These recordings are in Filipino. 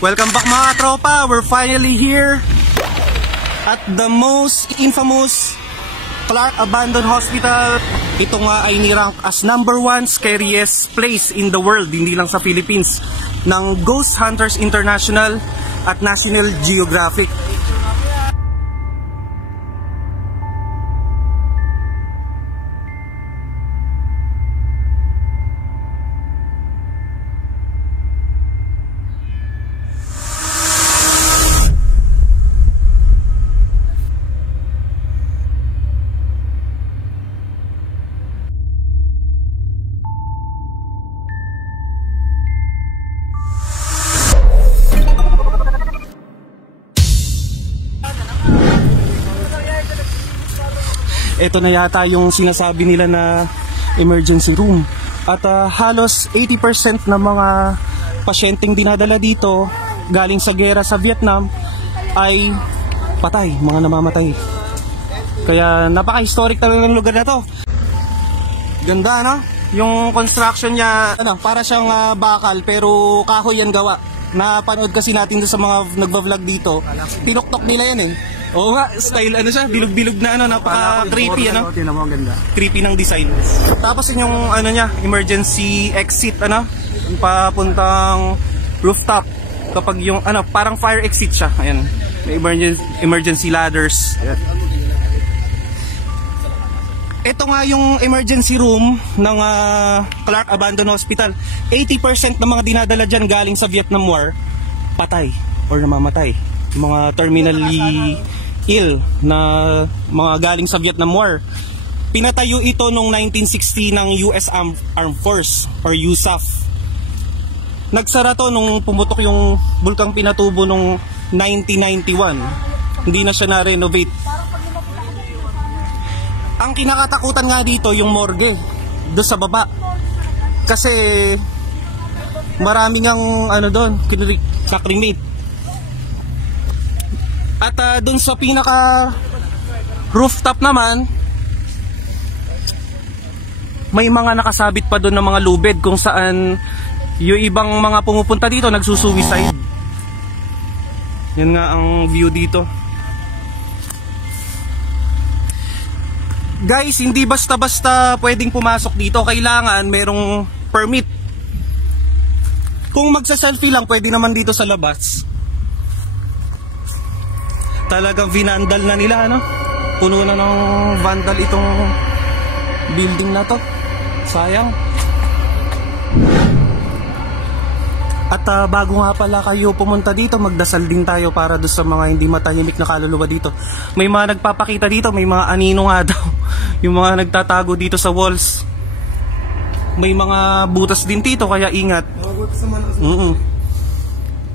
Welcome back mga tropa, we're finally here at the most infamous Clark Abandoned Hospital. Ito nga ay nirank as #1 scariest place in the world, hindi lang sa Philippines, ng Ghost Hunters International at National Geographic. Ito na yata yung sinasabi nila na emergency room. At halos 80% ng mga pasyenteng dinadala dito galing sa gera sa Vietnam ay patay, mga namamatay. Kaya napaka-historic talaga ng lugar na to. Ganda, no? Yung construction niya, para siyang bakal pero kahoy yan gawa. Napanood kasi natin sa mga nagba-vlog dito. Tinuktok nila yan eh. Oo nga, style siya, bilog-bilog na napaka-creepy creepy ng design. Tapos yung niya, emergency exit papuntang rooftop. Kapag yung parang fire exit siya. Ayan, may emergency ladders. Ayan. Ito nga yung emergency room ng Clark Abandoned Hospital. 80% ng mga dinadala dyan galing sa Vietnam War, patay or namamatay. Mga terminally ill na mga galing sa Vietnam War. Pinatayo ito noong 1960 ng US Armed Force or USAF. Nagsara to nung pumutok yung bulkang Pinatubo noong 1991. Hindi na siya na-renovate. Ang kinakatakutan nga dito yung morgue doon sa baba. Kasi maraming ang doon, kakremate. At dun sa pinaka rooftop naman, may mga nakasabit pa dun ng mga lubid kung saan yung ibang mga pumupunta dito nagsusuicide. Yan nga ang view dito. Guys, hindi basta-basta pwedeng pumasok dito. Kailangan merong permit. Kung magsa-selfie lang, pwede naman dito sa labas. Talagang vinandal na nila, puno na ng vandal itong building na to. Sayang. At bago nga pala kayo pumunta dito, magdasal din tayo para doon sa mga hindi matahimik na kaluluwa dito. May mga nagpapakita dito, may mga anino nga daw. Yung mga nagtatago dito sa walls. May mga butas din dito, kaya ingat.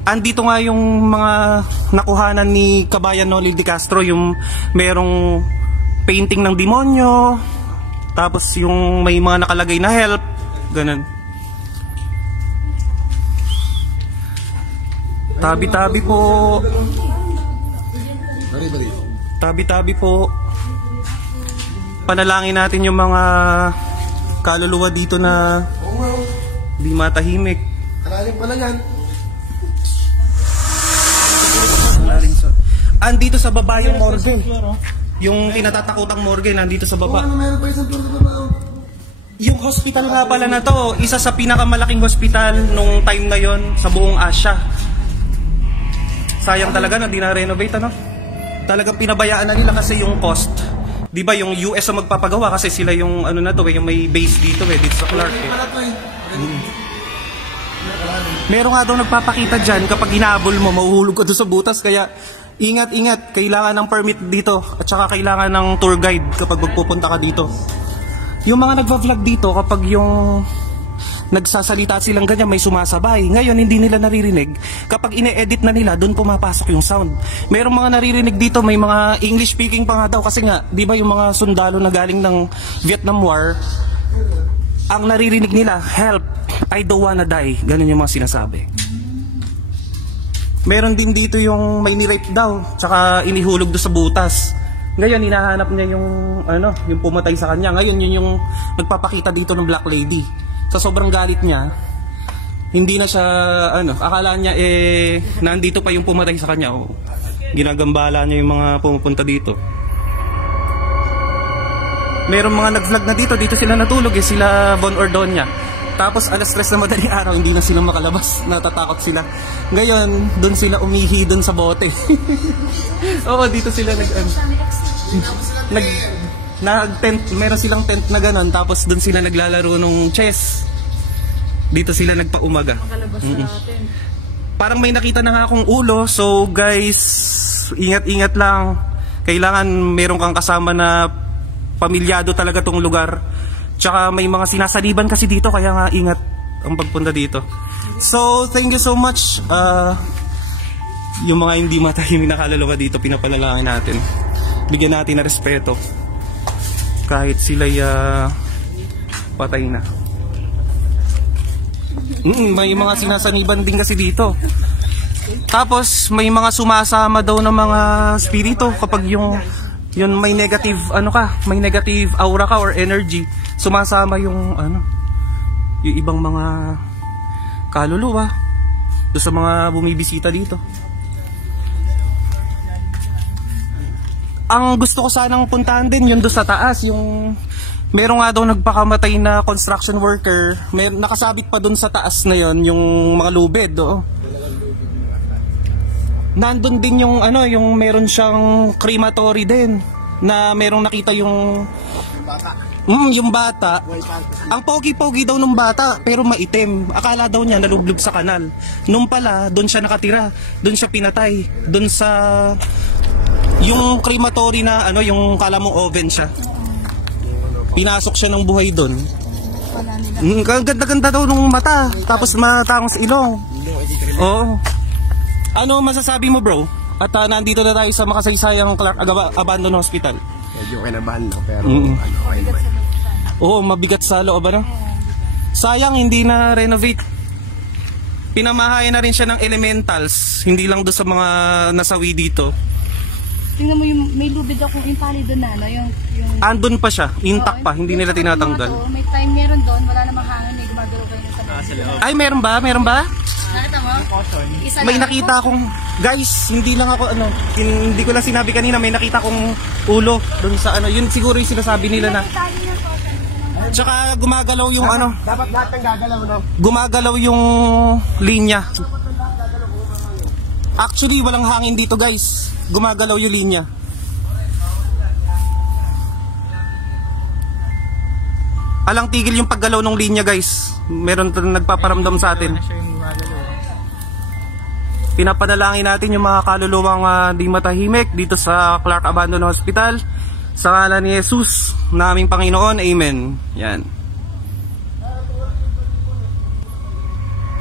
Andito nga yung mga nakuhanan ni Kabayan Noli de Castro, yung merong painting ng demonyo, tapos yung may mga nakalagay na help, ganun. Tabi-tabi po. Tabi-tabi po. Panalangin natin yung mga kaluluwa dito na di matahimik. Alalim pala yan. Andito sa baba yung morgue. Yung tinatatakutang morgue nandito sa baba. Yung hospital nga pala na to, isa sa pinakamalaking hospital nung time na yon sa buong Asia. Sayang talaga na di na-renovate Talagang pinabayaan na nila kasi yung cost. 'Di ba yung US ang magpapagawa kasi sila yung yung may base dito dito sa Clark Meron nga daw nagpapakita dyan kapag hinabol mo, mahuhulog ka doon sa butas. Kaya ingat-ingat, kailangan ng permit dito at saka kailangan ng tour guide kapag magpupunta ka dito. Yung mga nagva-vlog dito, kapag yung nagsasalita silang ganyan, may sumasabay. Ngayon, hindi nila naririnig. Kapag ine-edit na nila, doon pumapasok yung sound. Merong mga naririnig dito, may mga English speaking pa nga daw. Kasi nga, di ba yung mga sundalo na galing ng Vietnam War, ang naririnig nila, help, I don't wanna die. Ganun yung mga sinasabi. Meron din dito yung may ni-rape daw, tsaka inihulog do sa butas. Ngayon, hinahanap niya yung, yung pumatay sa kanya. Ngayon, yun yung nagpapakita dito ng Black Lady. Sa sobrang galit niya, Hindi na siya, akala niya nandito pa yung pumatay sa kanya. O, ginagambala niya yung mga pumupunta dito. Merong mga nag-vlog na dito sila natulog sila Bon Ordonia. Tapos alas 3 na madaling araw, hindi na sila makalabas, natatakot sila. Ngayon, doon sila umihi doon sa bote. Oo, dito sila nag-tent, meron silang tent na ganon, tapos doon sila naglalaro ng chess. Dito sila nagpaumaga. Parang may nakita na nga akong ulo, so guys, ingat-ingat lang. Kailangan meron kang kasama na pamilyado talaga tong lugar. Tsaka may mga sinasaliban kasi dito, kaya nga ingat ang pagpunta dito. So, thank you so much. Yung mga hindi matahimik na kaluluwa dito, pinapanalangin natin. Bigyan natin na respeto. Kahit sila'y patay na. May mga sinasaniban din kasi dito. Tapos, may mga sumasama daw ng mga spirito kapag yung may negative, may negative aura ka or energy. Sumasama yung yung ibang mga kaluluwa doon sa mga bumibisita dito. Ang gusto ko sanang puntahan din yung doon sa taas, yung meron nga daw nagpakamatay na construction worker, nakasabit pa doon sa taas na yon yung mga lubid, nandun din yung yung meron siyang crematory din na merong nakita yung yung bata. Ang pogi-pogi daw ng bata pero maitim. Akala daw niya nalublob sa kanal. Nung pala doon siya nakatira, doon siya pinatay, doon sa yung crematory na yung kala mo oven siya. Pinasok siya ng buhay doon. Ganda-ganda daw ng mata, tapos matangos sa ilong. Oo. Ano masasabi mo, bro? At nandito na tayo sa makasaysayang Clark Abandoned Hospital. Medyo kinabahan no, pero okay naman. Oo, mabigat sa loob, sayang hindi na renovate. Pinamahayan na rin siya ng elementals, hindi lang doon sa mga nasawi dito. Tingnan mo yung may lubid akong impali doon na yung andun pa siya, intact pa, hindi nila tinatanggal. May time meron doon, wala namang hangin, may gumagalaw kayo sa loob. Ay, meron ba? Nakita mo? May nakita akong, guys, hindi lang ako hindi ko lang sinabi kanina, may nakita akong ulo doon sa yun siguro yung sinasabi nila na. Tsaka gumagalaw yung Dapat lahat ng gagalaw, no? Gumagalaw yung linya. Actually, walang hangin dito, guys. Gumagalaw yung linya. Alang tigil yung paggalaw ng linya, guys. Meron nagpaparamdam sa atin. Pinapanalangin natin yung mga kaluluwang di matahimik dito sa Clark Abandoned Hospital. Sa ngalan ni Jesus, na aming Panginoon. Amen. Yan.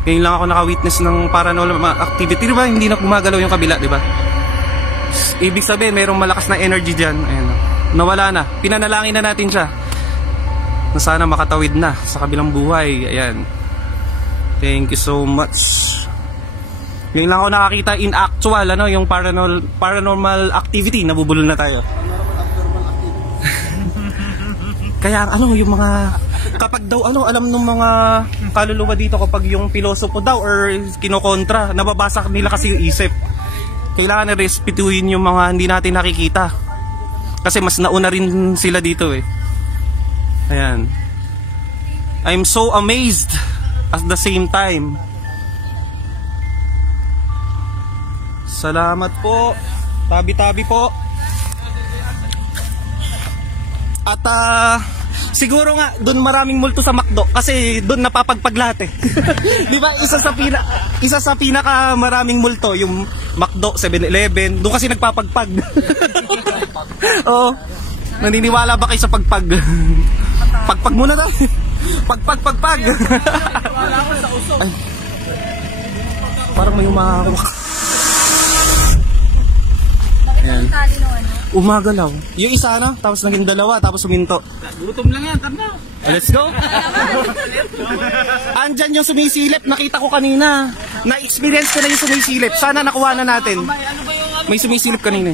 Ngayon lang ako naka-witness ng paranormal activity. Diba? Hindi na gumagalaw yung kabila, diba? Ibig sabihin, mayroong malakas na energy dyan. Ayan. Nawala na. Pinanalangin na natin siya. Na sana makatawid na sa kabilang buhay. Ayan. Thank you so much. Yung lang ako nakakita in actual, yung paranormal activity, nabubulol na tayo. Kaya yung mga, kapag daw alam ng mga kaluluwa dito, kapag yung pilosopo daw or kinokontra, nababasa nila kasi yung isip. Kailangan na respetuhin yung mga hindi natin nakikita. Kasi mas nauna rin sila dito Ayan. I'm so amazed at the same time. Salamat po. Tabi-tabi po. At siguro nga doon maraming multo sa McDo kasi doon napapagpag lahat Di ba? Isa sa pinaka maraming multo yung McDo, 7-Eleven. Doon kasi nagpapagpag. Oo. Naniniwala ba kayo sa pagpag? Pagpag muna tayo. Pagpag. Ay. Parang may umahawak. Ayan. Umagalaw. Yung isa tapos naging dalawa, tapos huminto. Gutom lang yan, tama. Let's go. Andyan yung sumisilip, nakita ko kanina. Na-experience ko na yung sumisilip. Sana nakuha na natin. May sumisilip kanina.